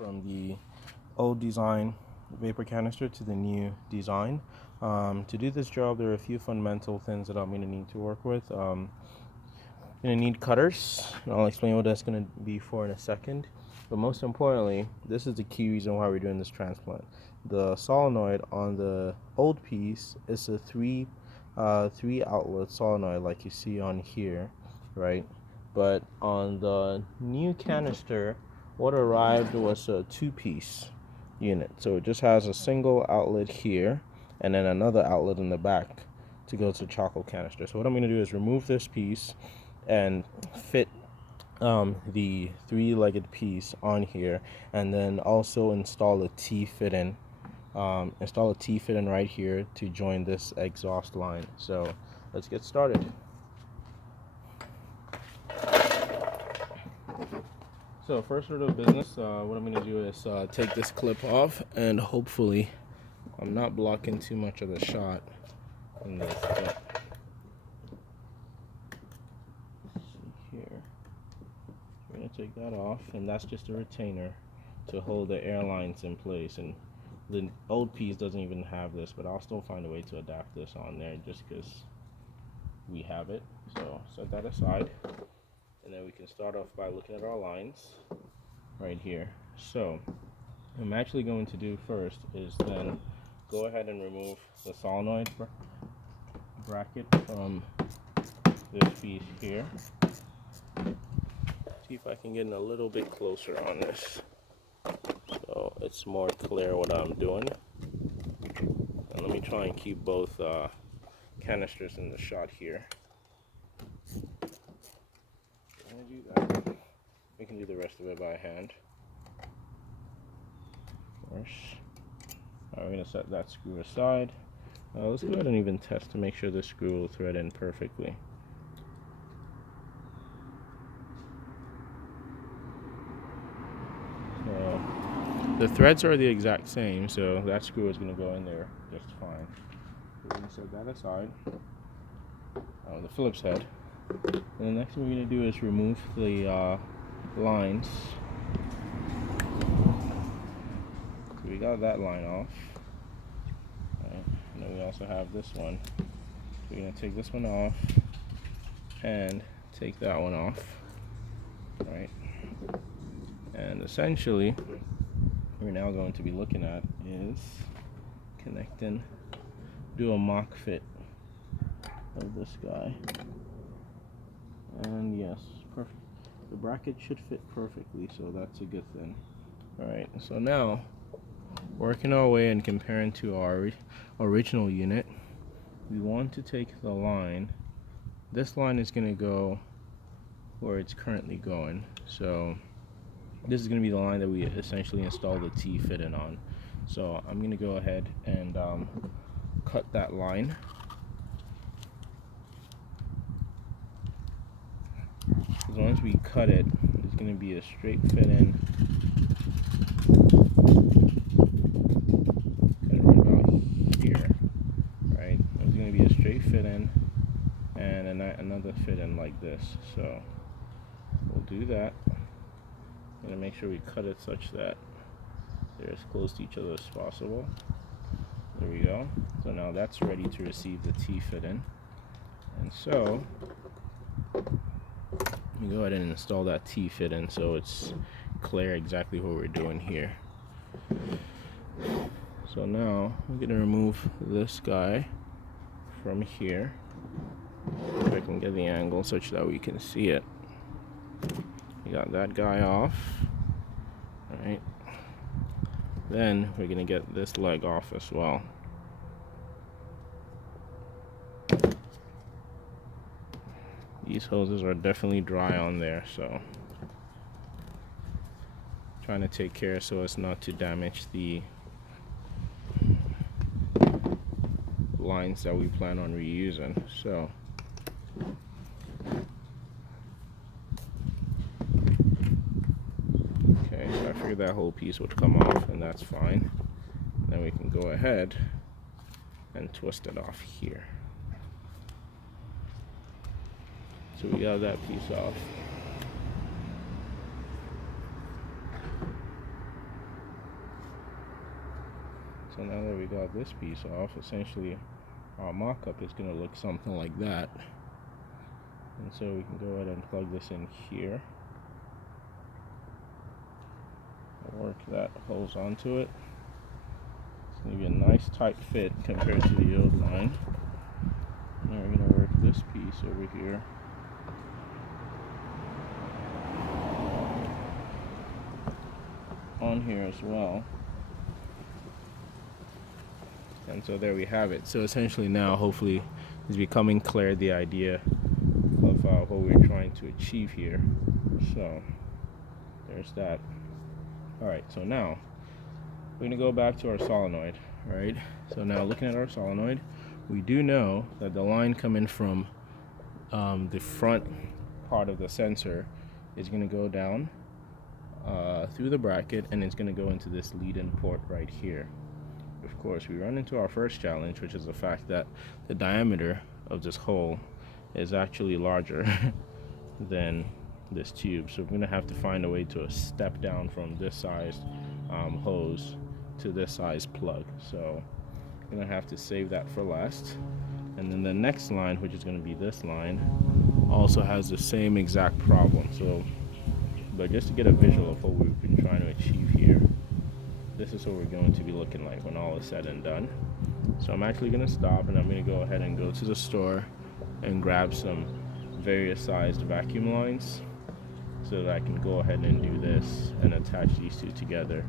from the old design vapor canister to the new design. To do this job, there are a few fundamental things that I'm going to need to work with. Going to need cutters, and I'll explain what that's going to be for in a second. But most importantly, this is the key reason why we're doing this transplant. The solenoid on the old piece is a three outlet solenoid like you see on here, right? But on the new canister, what arrived was a two-piece unit. So it just has a single outlet here and then another outlet in the back to go to the charcoal canister. So what I'm going to do is remove this piece and fit the three-legged piece on here, and then also install a T-fit-in right here to join this exhaust line. So let's get started. So first order of business, what I'm going to do is take this clip off, and hopefully I'm not blocking too much of the shot in this clip. Here, we're going to take that off, and that's just a retainer to hold the air lines in place. And the old piece doesn't even have this, but I'll still find a way to adapt this on there just because we have it. So set that aside, and then we can start off by looking at our lines right here. So what I'm actually going to do first is then go ahead and remove the solenoid bracket from this piece here. See if I can get in a little bit closer on this so it's more clear what I'm doing. And let me try and keep both canisters in the shot here. I'm gonna do that. We can do the rest of it by hand. First. Alright, we're going to set that screw aside. Let's go ahead and even test to make sure this screw will thread in perfectly. So the threads are the exact same, so that screw is going to go in there just fine. We're going to set that aside. The Phillips head. And the next thing we're going to do is remove the lines. So we got that line off. Right. And then we also have this one. So we're going to take this one off and take that one off. Right. And essentially, we're now going to be looking at is connecting, do a mock fit of this guy. And yes, perfect. The bracket should fit perfectly, so that's a good thing. Alright, so now working our way and comparing to our original unit, we want to take the line. This line is going to go where it's currently going. So this is going to be the line that we essentially install the T-fit-in on. So I'm going to go ahead and cut that line. Because once we cut it, it's going to be a straight fit-in. Fit in and another fit in like this. So we'll do that. I'm going to make sure we cut it such that they're as close to each other as possible. There we go. So now that's ready to receive the T fit in. And so we go ahead and install that T fit in so it's clear exactly what we're doing here. So now I'm going to remove this guy from here, if I can get the angle such that we can see it. We got that guy off. Alright. Then we're gonna get this leg off as well. These hoses are definitely dry on there, so trying to take care so as not to damage the lines that we plan on reusing. So okay, so I figured that whole piece would come off, and that's fine. Then we can go ahead and twist it off here. So we got that piece off. So now that we got this piece off, essentially our mock-up is going to look something like that. And so we can go ahead and plug this in here. Work that hose onto it. It's going to be a nice tight fit compared to the old line. Now we're going to work this piece over here. On here as well. And so there we have it. So essentially now hopefully it's becoming clear the idea of what we're trying to achieve here. So there's that. Alright, so now we're going to go back to our solenoid, right? So now looking at our solenoid, we do know that the line coming from the front part of the sensor is going to go down through the bracket, and it's going to go into this lead-in port right here. Of course, we run into our first challenge, which is the fact that the diameter of this hole is actually larger than this tube. So we're going to have to find a way to step down from this size hose to this size plug. So I'm going to have to save that for last. And then the next line, which is going to be this line, also has the same exact problem. So, but just to get a visual of what we've been trying to achieve here, this is what we're going to be looking like when all is said and done. So I'm actually going to stop, and I'm going to go ahead and go to the store and grab some various sized vacuum lines so that I can go ahead and do this and attach these two together.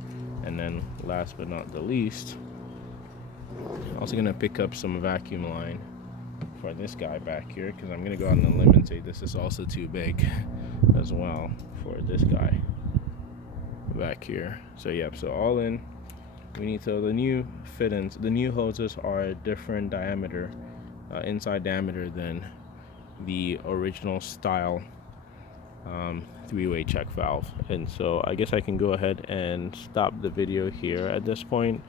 And then last but not the least, I'm also going to pick up some vacuum line for this guy back here, because I'm going to go out on a limb and say this is also too big as well for this guy back here. So yep, so all in, we need to, the new fit-ins, the new hoses are a different diameter, inside diameter than the original style three-way check valve. And so I guess I can go ahead and stop the video here at this point,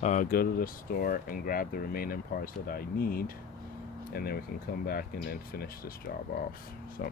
go to the store and grab the remaining parts that I need, and then we can come back and then finish this job off. So